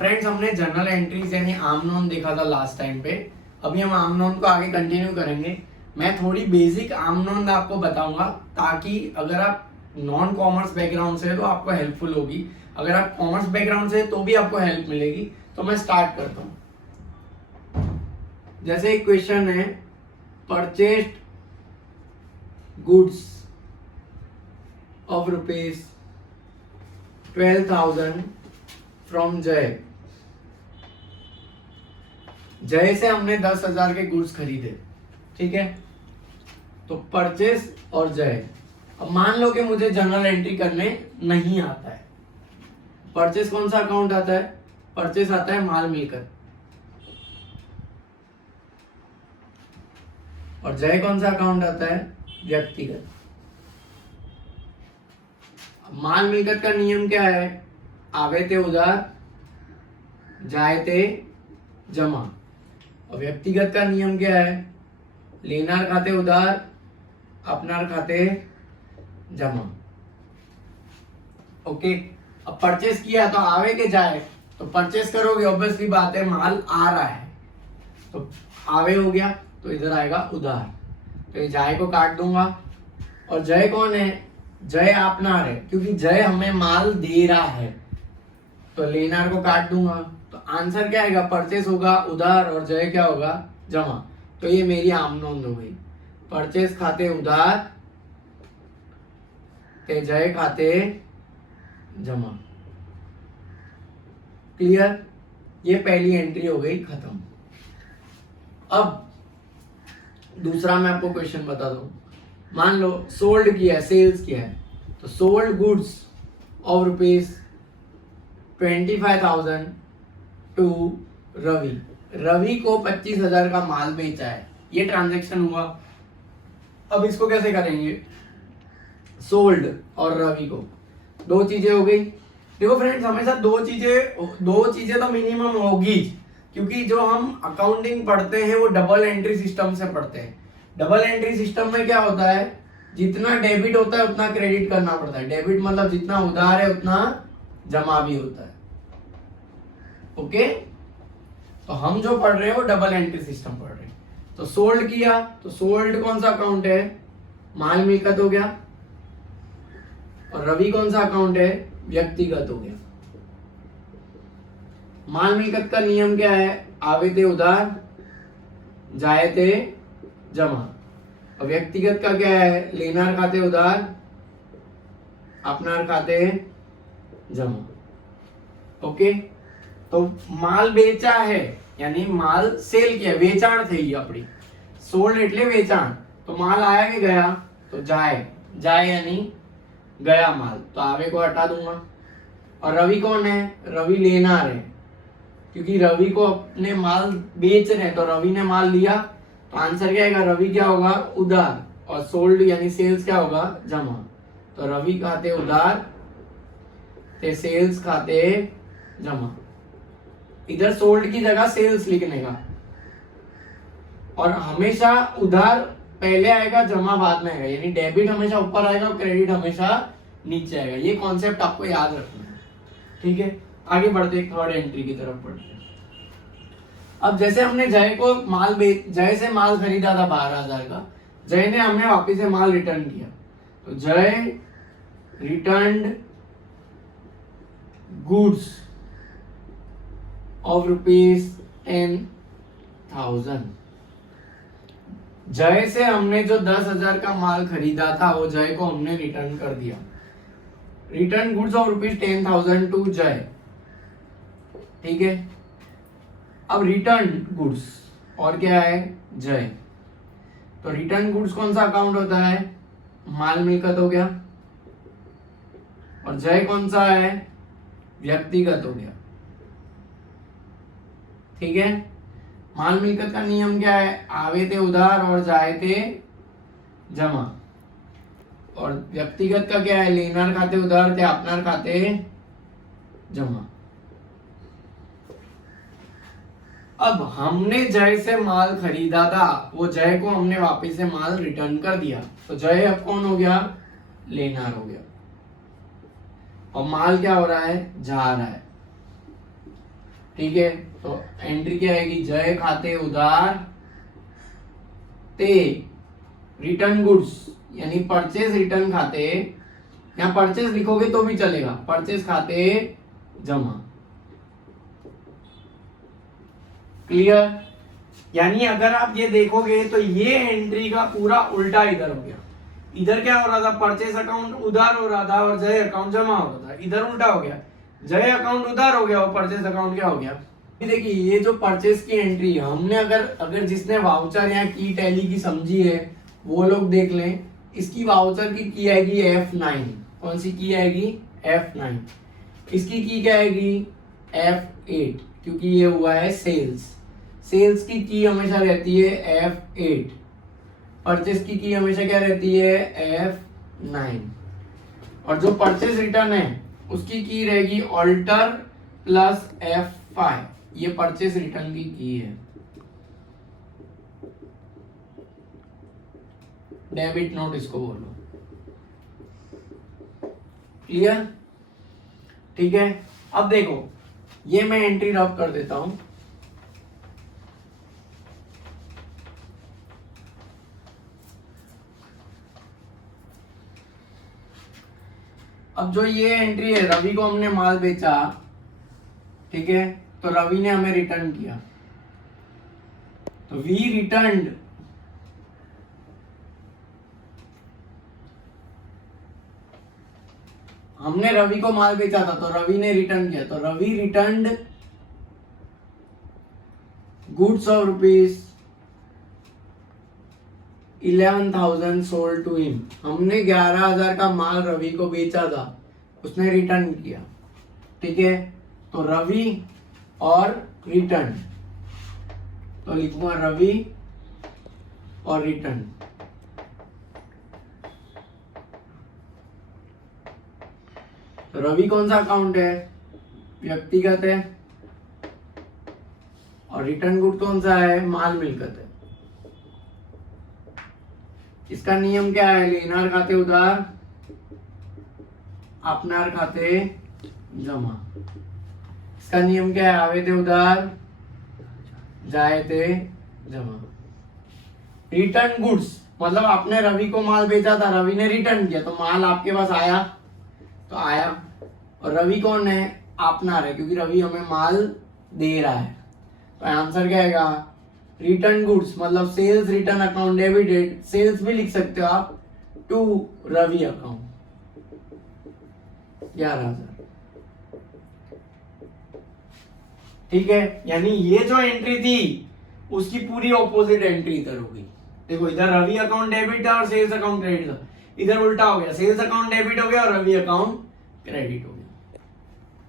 Friends, हमने journal entries यानी आम नोन देखा था लास्ट टाइम पे। अभी हम आम नोन को आगे कंटिन्यू करेंगे। मैं थोड़ी बेसिक आम नोन आपको बताऊंगा ताकि अगर आप नॉन कॉमर्स बैकग्राउंड से तो आपको हेल्पफुल होगी, अगर आप कॉमर्स बैकग्राउंड से तो भी आपको हेल्प मिलेगी। तो मैं स्टार्ट करता हूँ। जैसे एक क्वेश्चन है, purchased goods of rupees 12,000 from जय। जय से हमने 10,000 के गुड्स खरीदे, ठीक है। तो परचेस और जय। अब मान लो कि मुझे जर्नल एंट्री करने नहीं आता है। परचेस कौन सा अकाउंट आता है? परचेस आता है माल मिलकर। और जय कौन सा अकाउंट आता है? व्यक्तिगत। माल मिलकत का नियम क्या है? आवे ते उधार, जाए ते जमा। और व्यक्तिगत का नियम क्या है? लेनार खाते उधार, अपनार खाते जमा। ओके। अब परचेस किया तो आवे के जाए? तो परचेस करोगे, ऑब्वियसली बात है, माल आ रहा है तो आवे हो गया, तो इधर आएगा उधार। तो ये जाए को काट दूंगा। और जय कौन है? जय आपनार है, क्योंकि जय हमें माल दे रहा है, तो लेनार को काट दूंगा। तो आंसर क्या आएगा? परचेस होगा उधार और जय क्या होगा? जमा। तो ये मेरी आम नोंद हो गई। परचेस खाते उधार ते जय खाते जमा। क्लियर? ये पहली एंट्री हो गई खत्म। अब दूसरा मैं आपको क्वेश्चन बता दूं। मान लो सोल्ड किया है, सेल्स किया है। तो sold goods of rupees 25,000 to Ravi. Ravi को 25,000 का माल बेचा है, ये ट्रांजैक्शन हुआ। अब इसको कैसे करेंगे? सोल्ड और रवि को, दो चीजें हो गई। देखो फ्रेंड्स, हमेशा दो चीजें तो मिनिमम होगी, क्योंकि जो हम अकाउंटिंग पढ़ते हैं वो डबल एंट्री सिस्टम से पढ़ते हैं। डबल एंट्री सिस्टम में क्या होता है? जितना डेबिट होता है उतना क्रेडिट करना पड़ता है। डेबिट मतलब जितना उधार है उतना जमा भी होता है। ओके। तो हम जो पढ़ रहे हैं वो डबल एंट्री सिस्टम पढ़ रहे हैं। तो सोल्ड किया, तो सोल्ड कौन सा अकाउंट है? माल मिलकत हो गया। और रवि कौन सा अकाउंट है? व्यक्तिगत हो गया। माल मिलकत का नियम क्या है? आवे ते उधार, जाए ते जमा। और व्यक्तिगत का क्या है? लेनार खाते उधार, अपनार खाते जमा। ओके। तो माल बेचा है यानी माल सेल किया, वेचाण થઈ આપણી। सोल्ड એટલે વેચાણ। तो माल आया कि गया? तो जाए। जाए यानी गया माल, तो आवे को हटा दूंगा। और रवि कौन है? रवि लेनार है, क्योंकि रवि को अपने माल बेच रहे हैं, तो रवि ने माल लिया। तो आंसर क्या आएगा? रवि क्या होगा? उधार। और सोल्ड यानी सेल्स क्या होगा? जमा। तो रवि खाते उधार ते सेल्स खाते जमा। इधर सोल्ड की जगह सेल्स लिखने का। और हमेशा उधार पहले आएगा, जमा बाद में आएगा, यानी डेबिट हमेशा ऊपर आएगा और क्रेडिट हमेशा नीचे आएगा। ये कॉन्सेप्ट आपको याद रखना है, ठीक है। आगे बढ़ते हैं, थर्ड एंट्री की तरफ बढ़ते हैं। अब जैसे हमने जय से माल खरीदा था 12,000 का। जय ने हमें वापिस से माल रिटर्न किया। तो जय रिटर्न्ड गुड्स ऑफ रुपीज 10,000। जय से हमने जो 10,000 का माल खरीदा था वो जय को हमने रिटर्न कर दिया। Return goods of rupees 10,000 to Jay, ठीक है। अब रिटर्न गुड्स और क्या है? जय। तो रिटर्न गुड्स कौन सा अकाउंट होता है? माल मिलकत हो गया। और जय कौन सा है? व्यक्तिगत हो गया, ठीक है। माल मिलकत का नियम क्या है? आवे ते उधार और जाए ते जमा। और व्यक्तिगत का क्या है? लेनार खाते उधार ते अपनार खाते जमा। अब हमने जय से माल खरीदा था, वो जय को हमने वापस से माल रिटर्न कर दिया। तो जय अब कौन हो गया? लेनार हो गया। और माल क्या हो रहा है? जा रहा है। ठीक है, तो एंट्री क्या आएगी, जय खाते उधार ते रिटर्न गुड्स, यानी परचेज रिटर्न खाते, यहाँ परचेज लिखोगे तो भी चलेगा, परचेज खाते जमा। क्लियर? यानी अगर आप ये देखोगे तो ये एंट्री का पूरा उल्टा इधर हो गया। इधर क्या हो रहा था, परचेज अकाउंट उधार हो रहा था और जय अकाउंट जमा हो रहा था, इधर उल्टा हो गया, जय अकाउंट उधार हो गया और परचेज अकाउंट क्या हो गया। देखिए ये जो परचेज की एंट्री है, हमने अगर जिसने वाउचर या की टैली की समझी है वो लोग देख लें, इसकी वाउचर की आएगी F9। कौन सी की आएगी, F9। इसकी की क्या आएगी, F8, क्योंकि ये हुआ है सेल्स। सेल्स की हमेशा रहती है F8, परचेज की हमेशा क्या रहती है, F9। और जो परचेज रिटर्न है उसकी की रहेगी ऑल्टर प्लस F5। ये परचेज रिटर्न की है, डेबिट नोट इसको बोलो। क्लियर? ठीक है, अब देखो ये मैं एंट्री रब कर देता हूं। अब जो ये एंट्री है, रवि को हमने माल बेचा, ठीक है, तो रवि ने हमें रिटर्न किया, तो वी रिटर्न्ड हमने रवि को माल बेचा था तो रवि ने रिटर्न किया, तो Ravi returned goods of ₹11,000 sold to him. हमने 11,000 का माल रवि को बेचा था, उसने रिटर्न किया। ठीक है, तो रवि और रिटर्न, तो लिखूंगा रवि और रिटर्न। तो रवि कौन सा अकाउंट है, व्यक्तिगत है, और रिटर्न गुड कौन सा है, माल मिलकत है। इसका नियम क्या है, लेनार खाते उधार, अपनार खाते जमा। इसका नियम क्या है, आवे थे उधार, जाए थे जमा। रिटर्न गुड्स मतलब आपने रवि को माल बेचा था, रवि ने रिटर्न किया, तो माल आपके पास आया, तो आया। और रवि कौन है, अपनार है, क्योंकि रवि हमें माल दे रहा है। तो आंसर क्या आएगा, रिटर्न गुड्स मतलब sales return account debited, sales भी लिख सकते हो आप, टू रवि अकाउंट 11,000। ठीक है, यानी ये जो एंट्री थी उसकी पूरी ऑपोजिट एंट्री इधर हो गई। देखो इधर रवि अकाउंट डेबिट था और सेल्स अकाउंट क्रेडिट था, इधर उल्टा हो गया, सेल्स अकाउंट डेबिट हो गया और रवि अकाउंट क्रेडिट हो गया।